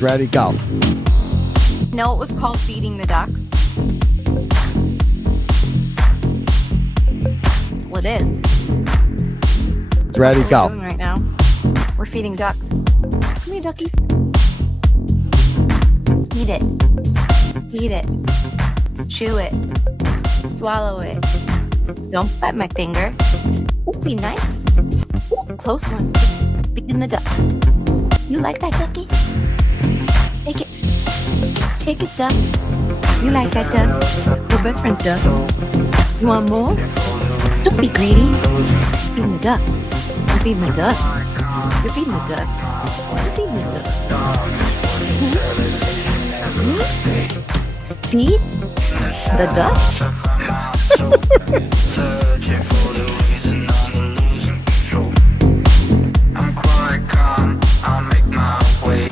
Ready, go. No, it was called feeding the ducks. Well, it is. Ready, That's what we're go. doing right now. We're feeding ducks. Come here, duckies. Eat it. Eat it. Chew it. Swallow it. Don't bite my finger. Ooh, be nice. Ooh, close one. Feeding the ducks. You like that, ducky? Take it. Take it, duck. You like that, duck? We're best friends, duck. You want more? Don't be greedy. Feeding the ducks. You're feeding the ducks. You're feeding the ducks. You're feeding the ducks. Hmm? Feed the ducks? I'm quite calm. I'll make my way.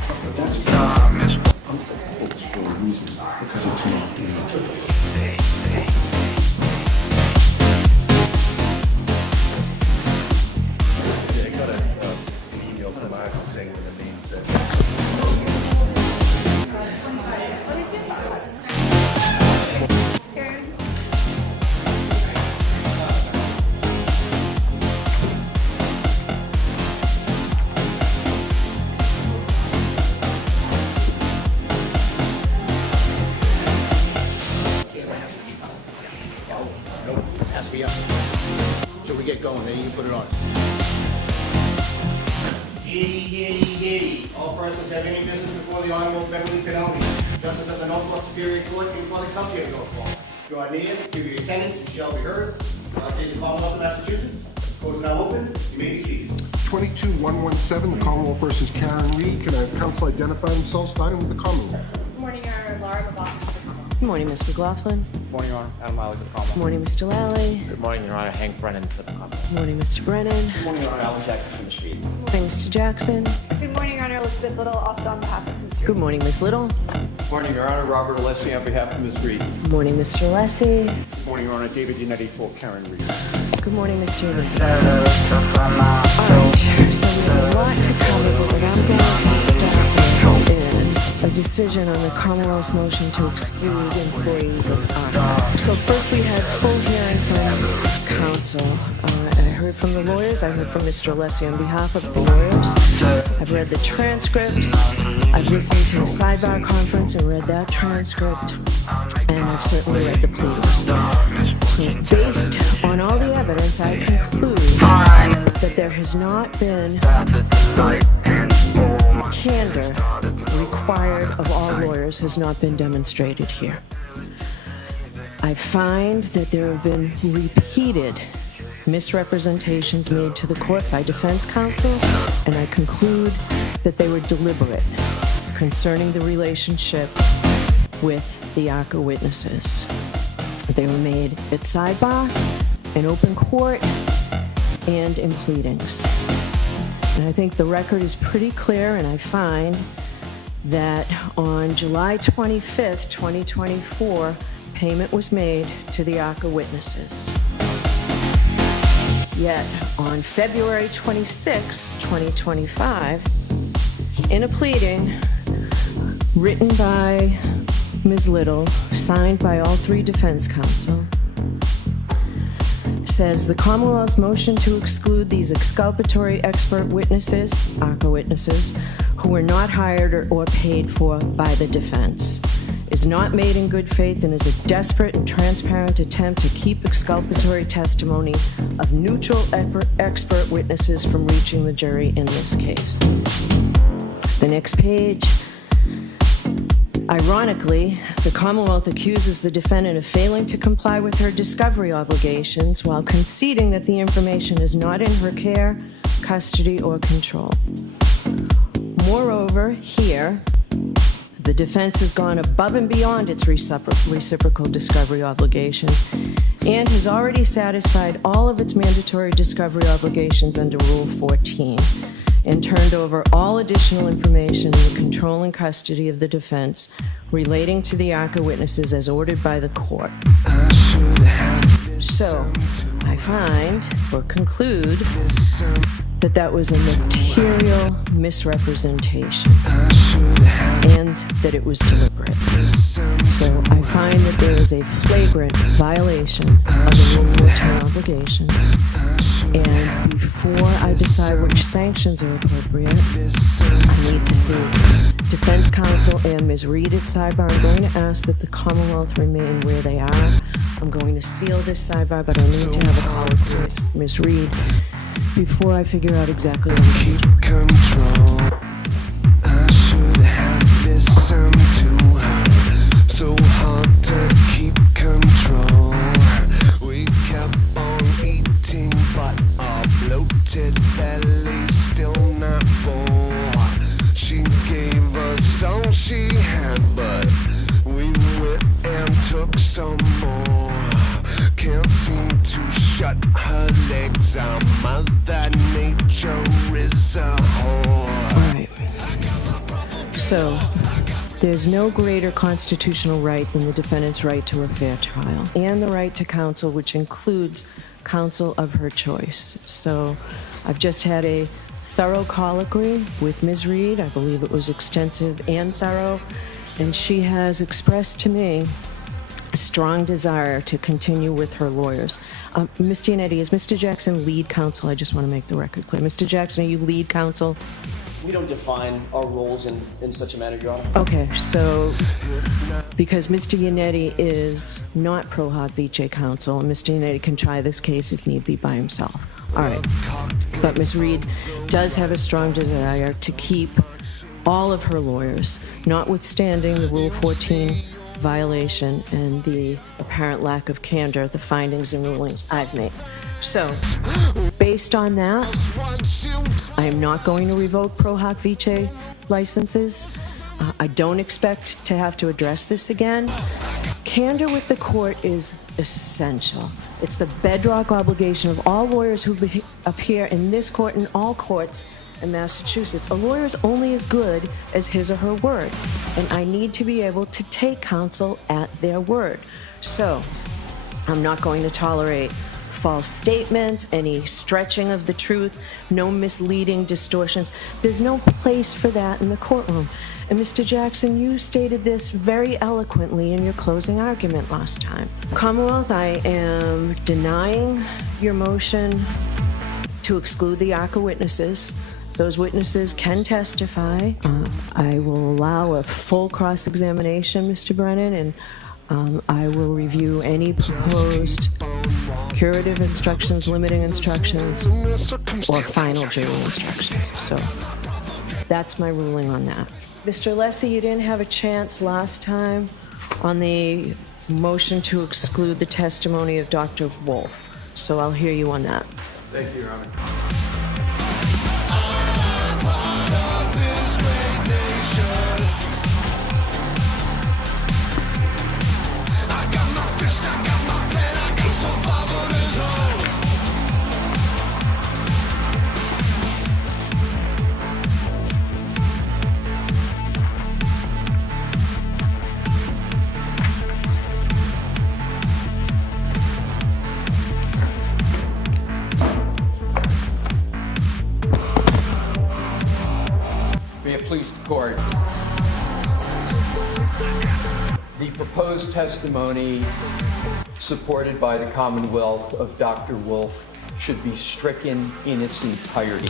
Has to be up. Till we get going, then you can put it on. Giddy. All persons have any business before the Honorable Beverly Canoni, Justice of the Norfolk Superior Court, before the county of Norfolk. Draw near, give your attendance, you shall be heard. I'll take the Commonwealth of Massachusetts. Court is now open. You may be seated. 22117, the Commonwealth versus Karen Reed. Can I have counsel identify themselves, starting with the Commonwealth? Good morning, Your Honor. Laura McLaughlin. Good morning, Ms. McLaughlin. Good morning, Your Honor. Adam Miley for the Commonwealth. Good morning, Mr. Lally. Good morning, Your Honor. Hank Brennan for the Commonwealth. Good morning, Mr. Brennan. Good morning, Your Honor. Alan Jackson from the street. Good morning, Mr. Jackson. Good morning, Your Honor. Elizabeth Little, also on behalf of Mr. Good morning, Ms. Little. Good morning, Your Honor. Robert Alessi on behalf of Ms. Reed. Good morning, Mr. Alessi. Good morning, Your Honor. David Yannetti for Karen Reed. Good morning, Mr. Lee. All right, so we have a lot to cover, but what I'm going to start with is a decision on the Commonwealth's motion to exclude employees of ARCCA. So first we had full hearing from counsel. I heard from the lawyers. I heard from Mr. Alessi on behalf of the lawyers. I've read the transcripts. I've listened to the sidebar conference and read that transcript. And I've certainly read the pleadings. So based on all the evidence, I conclude that there has not been candor required of all lawyers has not been demonstrated here. I find that there have been repeated misrepresentations made to the court by defense counsel, and I conclude that they were deliberate concerning the relationship with the ARCCA witnesses. They were made at sidebar, in open court, and in pleadings. And I think the record is pretty clear, and I find that on July 25th, 2024, payment was made to the ARCCA witnesses. Yet, on February 26, 2025, in a pleading written by Ms. Little, signed by all three defense counsel, says the Commonwealth's motion to exclude these exculpatory expert witnesses, ARCCA witnesses, who were not hired or paid for by the defense, is not made in good faith and is a desperate and transparent attempt to keep exculpatory testimony of neutral expert witnesses from reaching the jury in this case. The next page. Ironically, the Commonwealth accuses the defendant of failing to comply with her discovery obligations while conceding that the information is not in her care, custody, or control. Moreover, here, the defense has gone above and beyond its reciprocal discovery obligations and has already satisfied all of its mandatory discovery obligations under Rule 14 and turned over all additional information in the control and custody of the defense relating to the ARCCA witnesses as ordered by the court. I should have So, I find, or conclude, that that was a material misrepresentation and that it was deliberate. So I find that there is a flagrant violation of the Rule 14 obligations, and before I decide which sanctions are appropriate, I need to see defense counsel and Ms. Reed at sidebar. I'm going to ask that the Commonwealth remain where they are. I'm going to seal this sidebar, but I need to have a colloquy with Ms. Reed before I figure out exactly what I'm doing. Control. I should have listened to her. So hard to keep control. We kept on eating, but our bloated bellies still not full. She gave us all she had, but we went and took some more. Can't seem to shut her legs. Our mother nature is a whore. All right. So, there's no greater constitutional right than the defendant's right to a fair trial and the right to counsel, which includes counsel of her choice. So, I've just had a thorough colloquy with Ms. Reed. I believe it was extensive and thorough, and she has expressed to me a strong desire to continue with her lawyers. Ms. Giannetti, is Mr. Jackson lead counsel? I just want to make the record clear. Mr. Jackson, are you lead counsel? We don't define our roles in such a manner, Your Honor. Okay, so because Mr. Giannetti is not pro hoc vice counsel, and Mr. Giannetti can try this case if need be by himself. All right, but Ms. Reed does have a strong desire to keep all of her lawyers, notwithstanding the Rule 14 violation and the apparent lack of candor, the findings and rulings I've made. So, based on that, I am not going to revoke pro hoc vice licenses. I don't expect to have to address this again. Candor with the court is essential. It's the bedrock obligation of all lawyers who appear in this court and all courts in Massachusetts. A lawyer is only as good as his or her word, and I need to be able to take counsel at their word. So, I'm not going to tolerate false statements, any stretching of the truth, no misleading distortions. There's no place for that in the courtroom. And Mr. Jackson, you stated this very eloquently in your closing argument last time. Commonwealth, I am denying your motion to exclude the ARCCA witnesses. Those witnesses can testify. I will allow a full cross-examination, Mr. Brennan, and I will review any proposed curative instructions, limiting instructions, or final jury instructions. So that's my ruling on that. Mr. Lessie, you didn't have a chance last time on the motion to exclude the testimony of Dr. Wolf, so I'll hear you on that. Thank you, Your Honor. May it please the court. The proposed testimony supported by the Commonwealth of Dr. Wolf should be stricken in its entirety.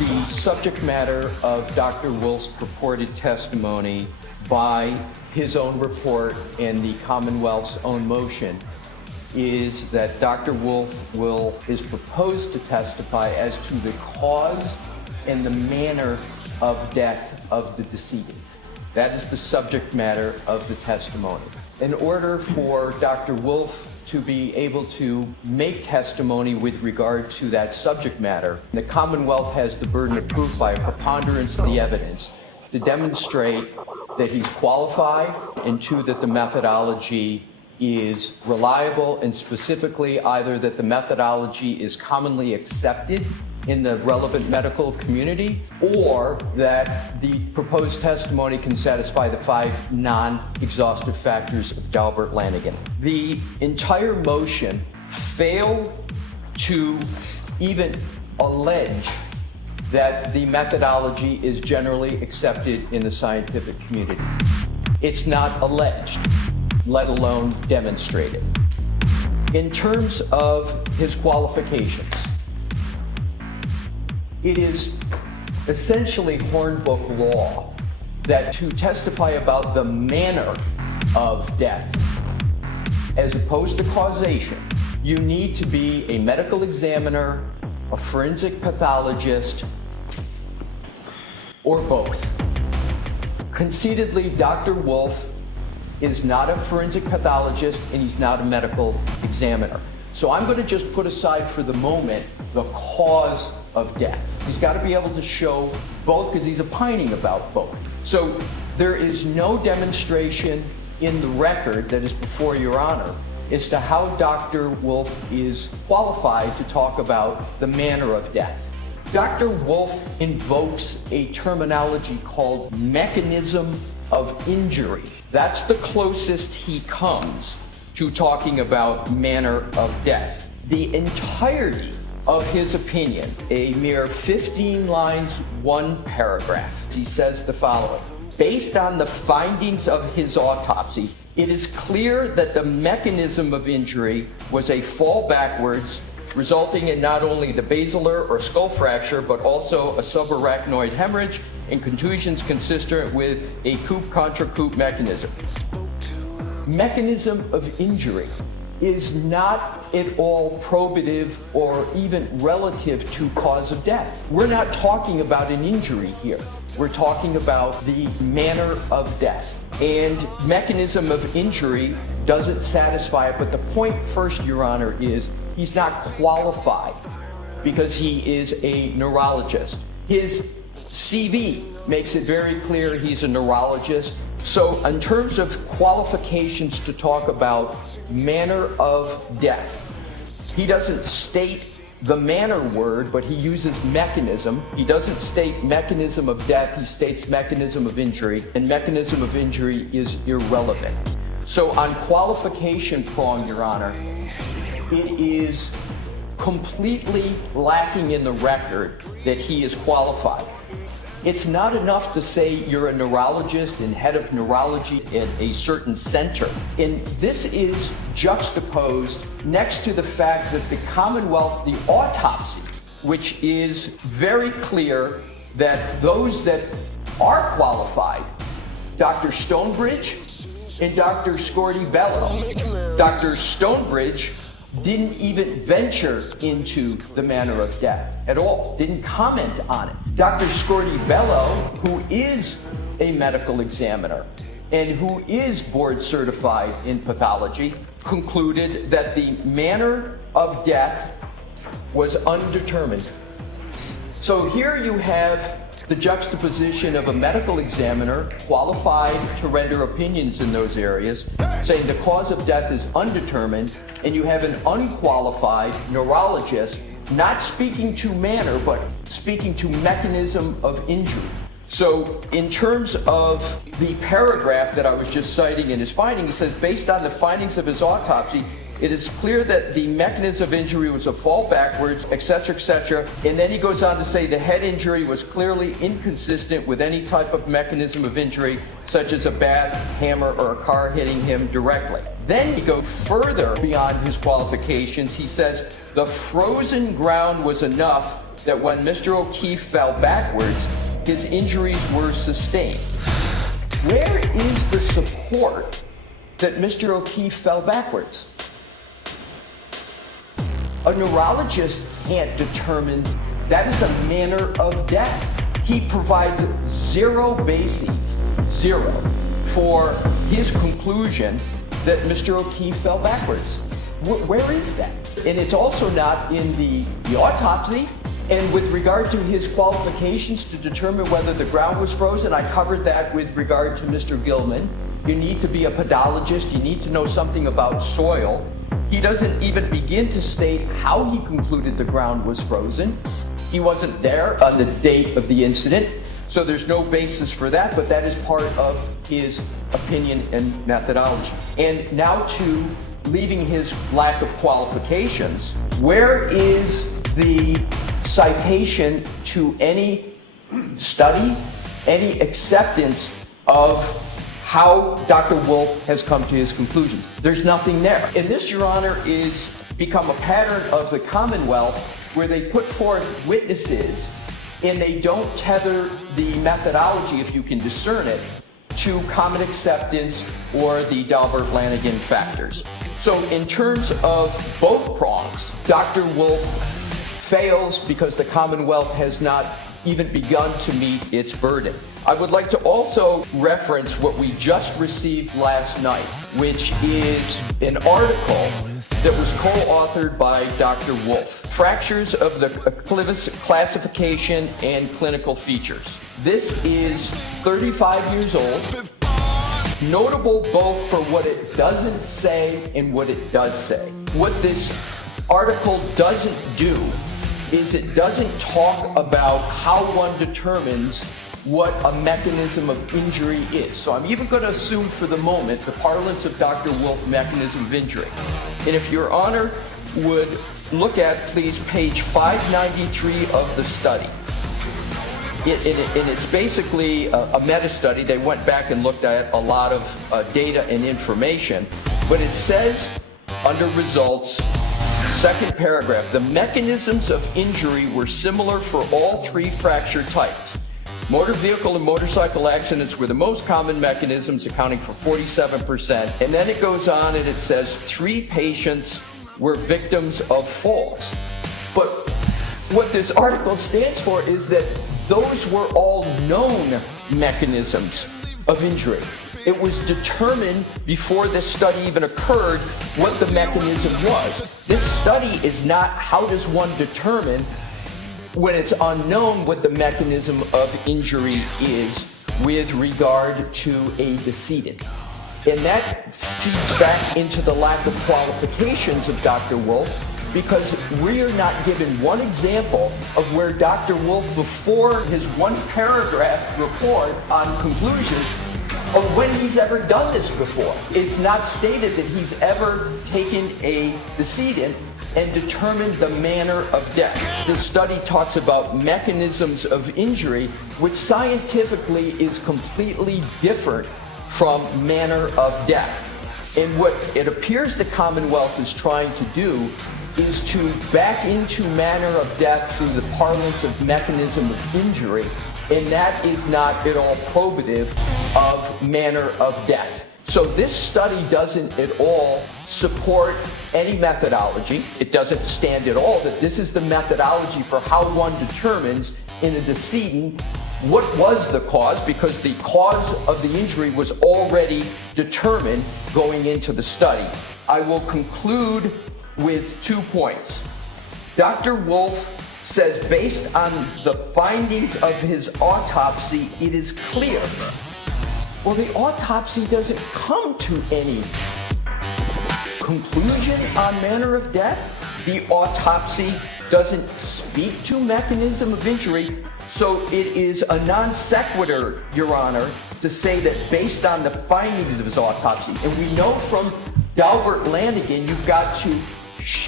The subject matter of Dr. Wolf's purported testimony by his own report and the Commonwealth's own motion is that Dr. Wolf is proposed to testify as to the cause and the manner of death of the decedent. That is the subject matter of the testimony. In order for Dr. Wolf to be able to make testimony with regard to that subject matter, the Commonwealth has the burden of proof by a preponderance of the evidence to demonstrate that he's qualified, and two, that the methodology is reliable, and specifically either that the methodology is commonly accepted in the relevant medical community, or that the proposed testimony can satisfy the 5 non-exhaustive factors of Daubert-Lanigan. The entire motion failed to even allege that the methodology is generally accepted in the scientific community. It's not alleged, let alone demonstrated. In terms of his qualifications, it is essentially Hornbook law that to testify about the manner of death, as opposed to causation, you need to be a medical examiner, a forensic pathologist, or both. Conceitedly, Dr. Wolf is not a forensic pathologist and he's not a medical examiner. So I'm going to just put aside for the moment the cause of death. He's got to be able to show both because he's opining about both. So there is no demonstration in the record that is before Your Honor as to how Dr. Wolf is qualified to talk about the manner of death. Dr. Wolf invokes a terminology called mechanism of injury. That's the closest he comes to talking about manner of death. The entirety of his opinion, a mere 15 lines, 1 paragraph, he says the following: based on the findings of his autopsy, it is clear that the mechanism of injury was a fall backwards, resulting in not only the basilar or skull fracture, but also a subarachnoid hemorrhage and contusions consistent with a coupe contra coupe mechanism. Mechanism of injury is not at all probative or even relative to cause of death. We're not talking about an injury here. We're talking about the manner of death. And mechanism of injury doesn't satisfy it, but the point first, Your Honor, is he's not qualified because he is a neurologist. His CV makes it very clear he's a neurologist. So in terms of qualifications to talk about manner of death, he doesn't state the manner word, but he uses mechanism. He doesn't state mechanism of death, he states mechanism of injury, and mechanism of injury is irrelevant. So on qualification prong, Your Honor, it is completely lacking in the record that he is qualified. It's not enough to say you're a neurologist and head of neurology at a certain center. And this is juxtaposed next to the fact that the Commonwealth, the autopsy, which is very clear that those that are qualified, Dr. Stonebridge and Dr. Scorti-Bello. Dr. Stonebridge didn't even venture into the manner of death at all, didn't comment on it. Dr. Scorti-Bello, who is a medical examiner and who is board certified in pathology, concluded that the manner of death was undetermined. So here you have the juxtaposition of a medical examiner qualified to render opinions in those areas, saying the cause of death is undetermined, and you have an unqualified neurologist not speaking to manner, but speaking to mechanism of injury. So in terms of the paragraph that I was just citing in his findings, it says, based on the findings of his autopsy, it is clear that the mechanism of injury was a fall backwards, etc., etc. And then he goes on to say the head injury was clearly inconsistent with any type of mechanism of injury, such as a bat, hammer, or a car hitting him directly. Then he goes further beyond his qualifications. He says the frozen ground was enough that when Mr. O'Keefe fell backwards, his injuries were sustained. Where is the support that Mr. O'Keefe fell backwards? A neurologist can't determine that is a manner of death. He provides zero bases, zero, for his conclusion that Mr. O'Keefe fell backwards. Where is that? And it's also not in the autopsy. And with regard to his qualifications to determine whether the ground was frozen, I covered that with regard to Mr. Gilman. You need to be a pedologist. You need to know something about soil. He doesn't even begin to state how he concluded the ground was frozen. He wasn't there on the date of the incident, so there's no basis for that, but that is part of his opinion and methodology. And now to leaving his lack of qualifications, where is the citation to any study, any acceptance of how Dr. Wolf has come to his conclusion? There's nothing there. And this, Your Honor, is become a pattern of the Commonwealth where they put forth witnesses and they don't tether the methodology, if you can discern it, to common acceptance or the Dahlberg-Lanigan factors. So in terms of both prongs, Dr. Wolf fails because the Commonwealth has not even begun to meet its burden. I would like to also reference what we just received last night, which is an article that was co-authored by Dr. Wolf, Fractures of the Clivus Classification and Clinical Features. This is 35 years old, notable both for what it doesn't say and what it does say. What this article doesn't do is it doesn't talk about how one determines what a mechanism of injury is. So I'm even going to assume for the moment the parlance of Dr. Wolf, mechanism of injury. And if Your Honor would look at, please, page 593 of the study. And it's basically a meta-study. They went back and looked at a lot of data and information. But it says, under results, second paragraph, the mechanisms of injury were similar for all three fracture types. Motor vehicle and motorcycle accidents were the most common mechanisms, accounting for 47%. And then it goes on and it says 3 patients were victims of falls. But what this article stands for is that those were all known mechanisms of injury. It was determined before this study even occurred what the mechanism was. This study is not how does one determine when it's unknown what the mechanism of injury is with regard to a decedent. And that feeds back into the lack of qualifications of Dr. Wolf, because we are not given one example of where Dr. Wolf, before his one-paragraph report on conclusions, of when he's ever done this before. It's not stated that he's ever taken a decedent and determined the manner of death. The study talks about mechanisms of injury, which scientifically is completely different from manner of death. And what it appears the Commonwealth is trying to do is to back into manner of death through the parlance of mechanism of injury, and that is not at all probative of manner of death. So this study doesn't at all support any methodology. It doesn't stand at all that this is the methodology for how one determines in a decedent what was the cause, because the cause of the injury was already determined going into the study. I will conclude with 2 points. Dr. Wolf says based on the findings of his autopsy, it is clear. Well, the autopsy doesn't come to any conclusion on manner of death. The autopsy doesn't speak to mechanism of injury. So it is a non sequitur, Your Honor, to say that based on the findings of his autopsy, and we know from Dahlberg-Lanigan, you've got to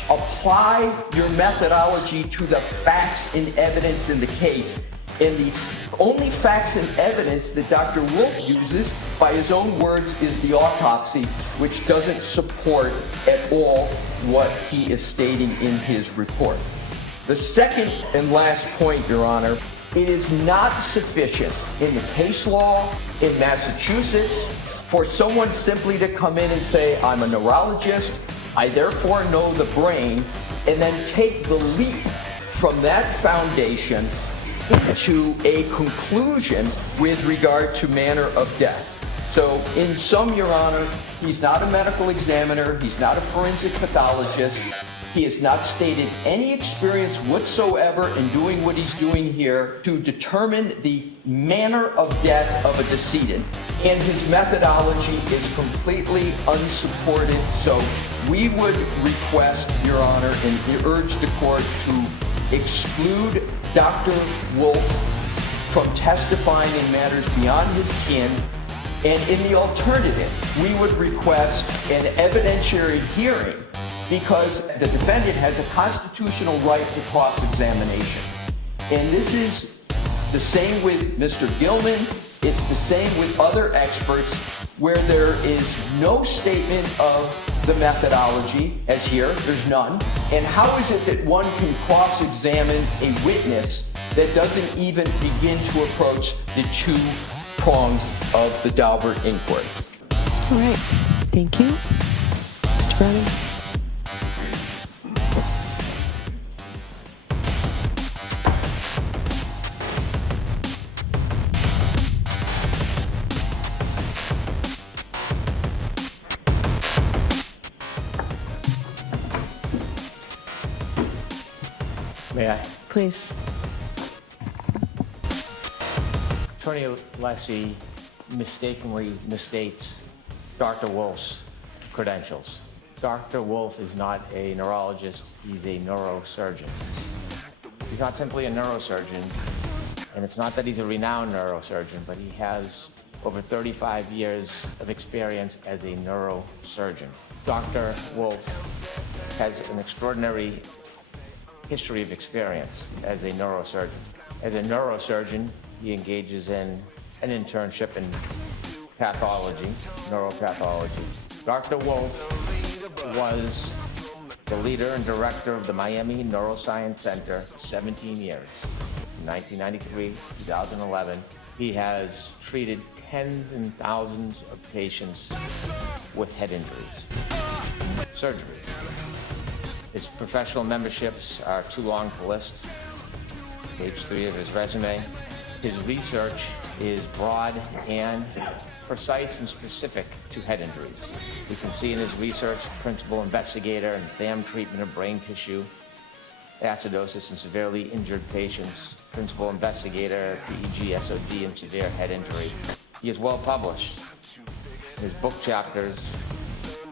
apply your methodology to the facts and evidence in the case. And the only facts and evidence that Dr. Wolf uses, by his own words, is the autopsy, which doesn't support at all what he is stating in his report. The second and last point, Your Honor, it is not sufficient in the case law in Massachusetts for someone simply to come in and say, I'm a neurologist, I therefore know the brain, and then take the leap from that foundation to a conclusion with regard to manner of death. So in sum, Your Honor, he's not a medical examiner, he's not a forensic pathologist, he has not stated any experience whatsoever in doing what he's doing here to determine the manner of death of a decedent. And his methodology is completely unsupported. So we would request, Your Honor, and urge the court to exclude Dr. Wolf from testifying in matters beyond his kin, and in the alternative, we would request an evidentiary hearing because the defendant has a constitutional right to cross-examination. And this is the same with Mr. Gilman. It's the same with other experts where there is no statement of the methodology, as here, there's none. And how is it that one can cross-examine a witness that doesn't even begin to approach the two prongs of the Daubert inquiry? All right. Thank you. Mr. Browning? May I? Please. Attorney Lessie mistakenly misstates Dr. Wolf's credentials. Dr. Wolf is not a neurologist, he's a neurosurgeon. He's not simply a neurosurgeon, and it's not that he's a renowned neurosurgeon, but he has over 35 years of experience as a neurosurgeon. Dr. Wolf has an extraordinary history of experience as a neurosurgeon. As a neurosurgeon, he engages in an internship in pathology, neuropathology. Dr. Wolf was the leader and director of the Miami Neuroscience Center for 17 years. From 1993 to 2011, he has treated tens and thousands of patients with head injuries, surgeries. His professional memberships are too long to list. Page 3 of his resume. His research is broad and precise and specific to head injuries. We can see in his research, principal investigator in THAM treatment of brain tissue, acidosis in severely injured patients, principal investigator, PEG, SOD, and severe head injury. He is well published. His book chapters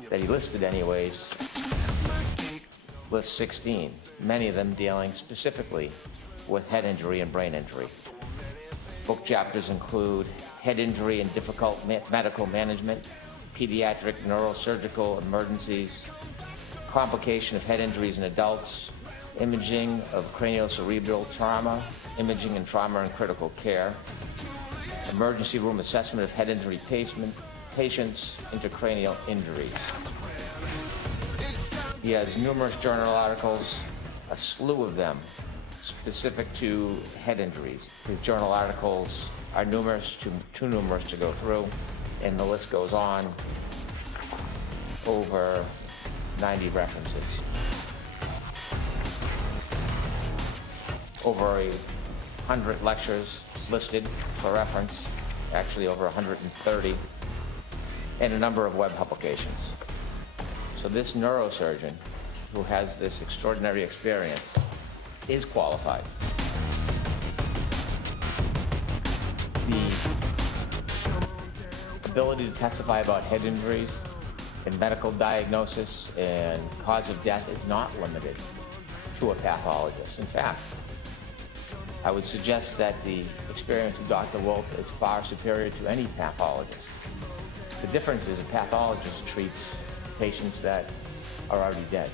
that he listed anyways, lists 16, many of them dealing specifically with head injury and brain injury. Book chapters include head injury and difficult medical management, pediatric neurosurgical emergencies, complication of head injuries in adults, imaging of craniocerebral trauma, imaging and trauma and critical care, emergency room assessment of head injury patients, intracranial injuries. He has numerous journal articles, a slew of them, specific to head injuries. His journal articles are numerous, too numerous to go through, and the list goes on. Over 90 references. Over 100 lectures listed for reference, actually over 130, and a number of web publications. So this neurosurgeon, who has this extraordinary experience, is qualified. The ability to testify about head injuries and medical diagnosis and cause of death is not limited to a pathologist. In fact, I would suggest that the experience of Dr. Wolf is far superior to any pathologist. The difference is a pathologist treats patients that are already dead.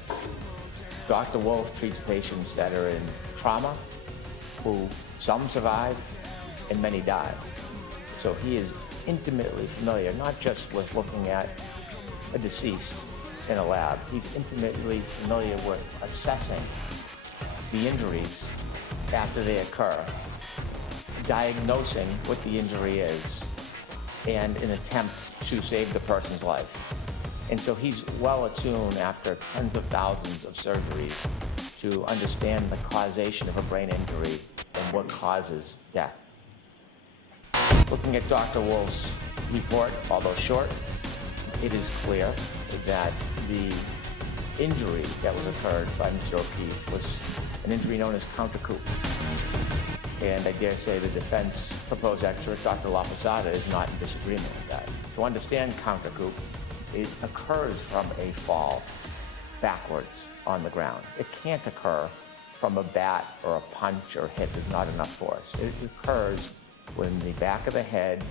Dr. Wolf treats patients that are in trauma, who some survive and many die. So he is intimately familiar, not just with looking at a deceased in a lab. He's intimately familiar with assessing the injuries after they occur, diagnosing what the injury is, and an attempt to save the person's life. And so he's well attuned after tens of thousands of surgeries to understand the causation of a brain injury and what causes death. Looking at Dr. Wolf's report, although short, it is clear that the injury that was occurred by Mr. O'Keefe was an injury known as countercoup. And I dare say the defense proposed expert, Dr. La Posada, is not in disagreement with that. To understand countercoup, it occurs from a fall backwards on the ground. It can't occur from a bat or a punch or hit is not enough force. It occurs when the back of the head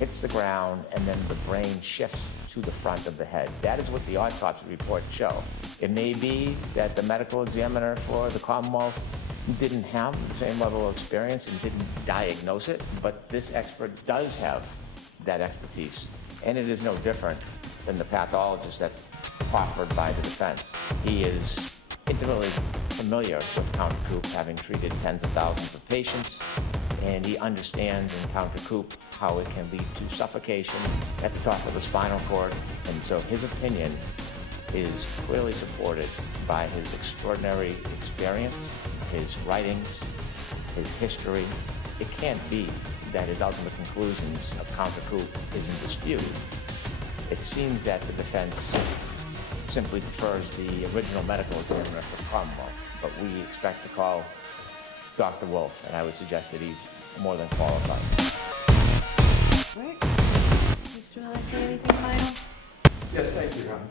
hits the ground and then the brain shifts to the front of the head. That is what the autopsy reports show. It may be that the medical examiner for the Commonwealth didn't have the same level of experience and didn't diagnose it, but this expert does have that expertise. And it is no different than the pathologist that's proffered by the defense. He is intimately familiar with counter-coup, having treated tens of thousands of patients, and he understands in counter-coup how it can lead to suffocation at the top of the spinal cord. And so his opinion is clearly supported by his extraordinary experience, his writings, his history. It can't be that his ultimate conclusions of counter-coup isn't disputed. It seems that the defense simply prefers the original medical examiner for Commonwealth, but we expect to call Dr. Wolf, and I would suggest that he's more than qualified. Right. Mr. Miller, say anything final? Yes, thank you, Your Honor.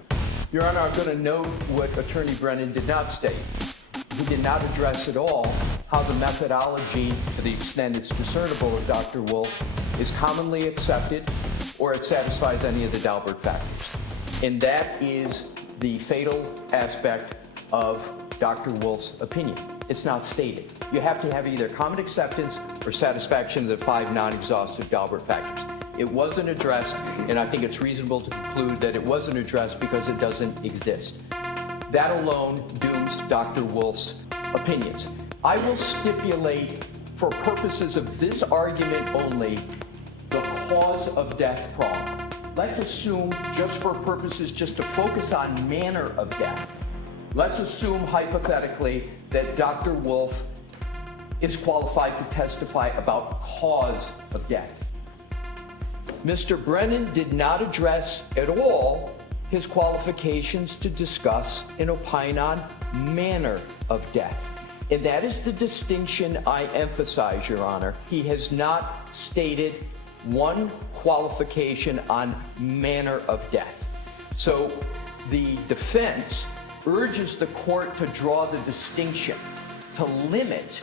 Your Honor, I'm going to note what Attorney Brennan did not state. He did not address at all how the methodology, to the extent it's discernible of Dr. Wolf, is commonly accepted or it satisfies any of the Dalbert factors. And that is the fatal aspect of Dr. Wolf's opinion. It's not stated. You have to have either common acceptance or satisfaction of the 5 non-exhaustive Dalbert factors. It wasn't addressed, and I think it's reasonable to conclude that it wasn't addressed because it doesn't exist. That alone dooms Dr. Wolf's opinions. I will stipulate, for purposes of this argument only, the cause of death prong. Let's assume, just for purposes just to focus on manner of death, let's assume hypothetically that Dr. Wolf is qualified to testify about cause of death. Mr. Brennan did not address at all his qualifications to discuss and opine on manner of death. And that is the distinction I emphasize, Your Honor. He has not stated one qualification on manner of death. So the defense urges the court to draw the distinction, to limit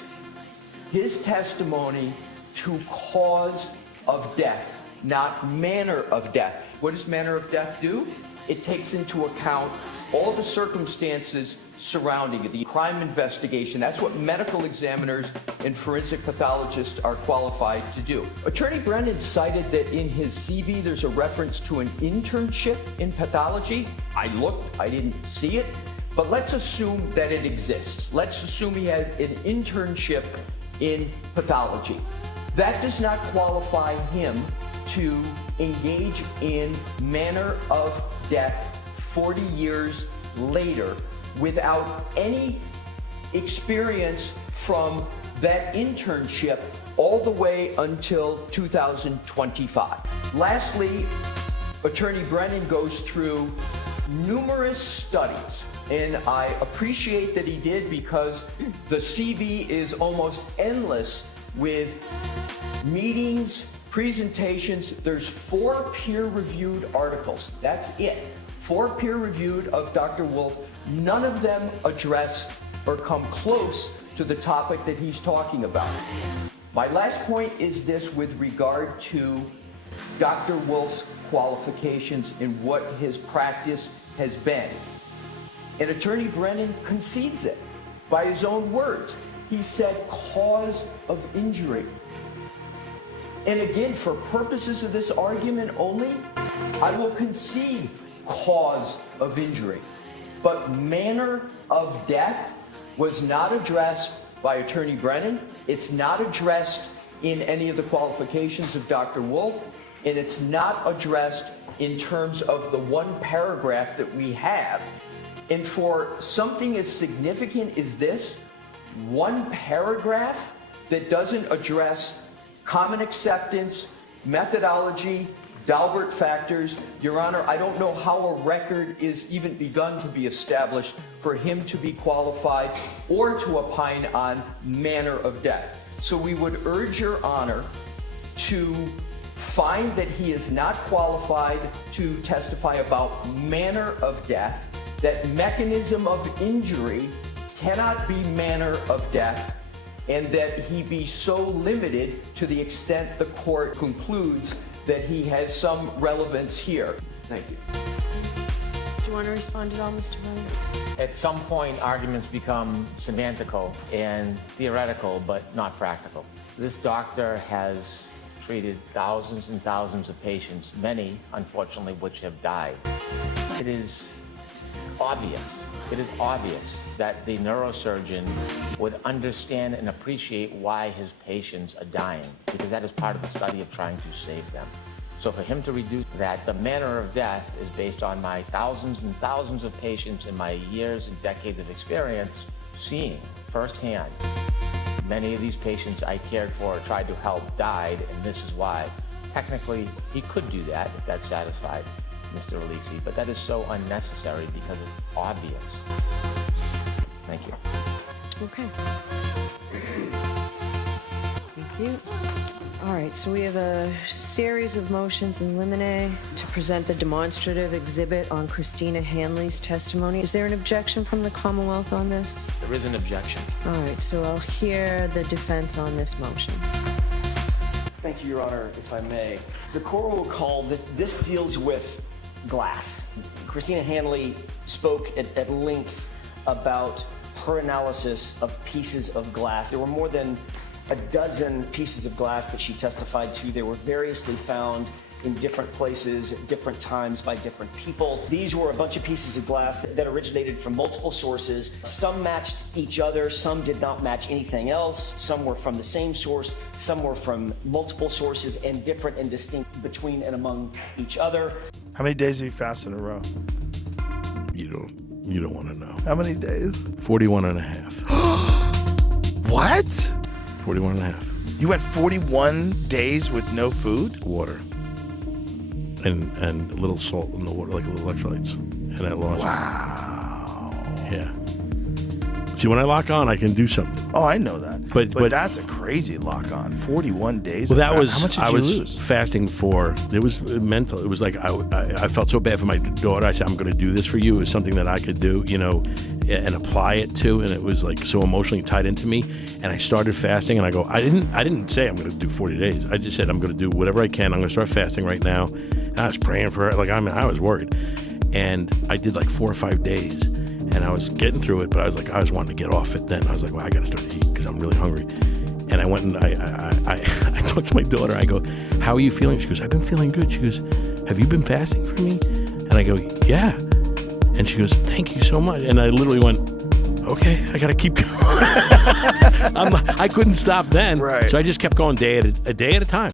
his testimony to cause of death, not manner of death. What does manner of death do? It takes into account all the circumstances surrounding it, the crime investigation. That's what medical examiners and forensic pathologists are qualified to do. Attorney Brennan cited that in his CV there's a reference to an internship in pathology. I looked, I didn't see it, but let's assume that it exists. Let's assume he has an internship in pathology. That does not qualify him to engage in manner of death 40 years later without any experience from that internship all the way until 2025. Lastly, Attorney Brennan goes through numerous studies, and I appreciate that he did because the CV is almost endless with meetings, presentations. There's 4 peer-reviewed articles. That's it. 4 peer-reviewed of Dr. Wolf. None of them address or come close to the topic that he's talking about. My last point is this with regard to Dr. Wolf's qualifications and what his practice has been. And Attorney Brennan concedes it by his own words. He said cause of injury. And again, for purposes of this argument only, I will concede cause of injury. But manner of death was not addressed by Attorney Brennan. It's not addressed in any of the qualifications of Dr. Wolf, and it's not addressed in terms of the 1 paragraph that we have. And for something as significant as this, 1 paragraph that doesn't address common acceptance, methodology, Dalbert factors, Your Honor, I don't know how a record is even begun to be established for him to be qualified or to opine on manner of death. So we would urge Your Honor to find that he is not qualified to testify about manner of death, that mechanism of injury cannot be manner of death, and that he be so limited to the extent the court concludes that he has some relevance here. Thank you. Do you want to respond at all, Mr. Ryan? At some point, arguments become semantical and theoretical, but not practical. This doctor has treated thousands and thousands of patients, many, unfortunately, which have died. It is obvious that the neurosurgeon would understand and appreciate why his patients are dying, because that is part of the study of trying to save them. So for him to reduce that, the manner of death is based on my thousands and thousands of patients and my years and decades of experience seeing firsthand. Many of these patients I cared for or tried to help died, and this is why. Technically, he could do that if that satisfied Mr. Alisi, but that is so unnecessary because it's obvious. Thank you. Okay. Thank you. All right, so we have a series of motions in limine to present the demonstrative exhibit on Christina Hanley's testimony. Is there an objection from the Commonwealth on this? There is an objection. All right, so I'll hear the defense on this motion. Thank you, Your Honor, if I may. The court will call this deals with glass. Christina Hanley spoke at length about her analysis of pieces of glass. There were more than a dozen pieces of glass that she testified to. They were variously found in different places at different times by different people. These were a bunch of pieces of glass that originated from multiple sources. Some matched each other, some did not match anything else, some were from the same source, some were from multiple sources and different and distinct between and among each other. How many days have you fasted in a row? You don't want to know. How many days? 41 and a half. What? 41 and a half. You went 41 days with no food? Water. And a little salt in the water, like little electrolytes. And I lost. Wow. Yeah. See, when I lock on, I can do something. Oh, I know that. But that's a crazy lock on. 41 days. Well, that was. How much did I you was lose? fasting for. It was mental. It was like I felt so bad for my daughter. I said, I'm going to do this for you. It was something that I could do, and apply it to. And it was like so emotionally tied into me. And I started fasting, and I go, I didn't say I'm going to do 40 days. I just said I'm going to do whatever I can. I'm going to start fasting right now. And I was praying for her. I was worried. And I did like 4 or 5 days. And I was getting through it, but I was wanting to get off it then. I was like, well, I got to start to eat because I'm really hungry. And I went and I talked to my daughter. I go, how are you feeling? She goes, I've been feeling good. She goes, have you been fasting for me? And I go, yeah. And she goes, thank you so much. And I literally went, okay, I got to keep going. I couldn't stop then. Right. So I just kept going a day at a time.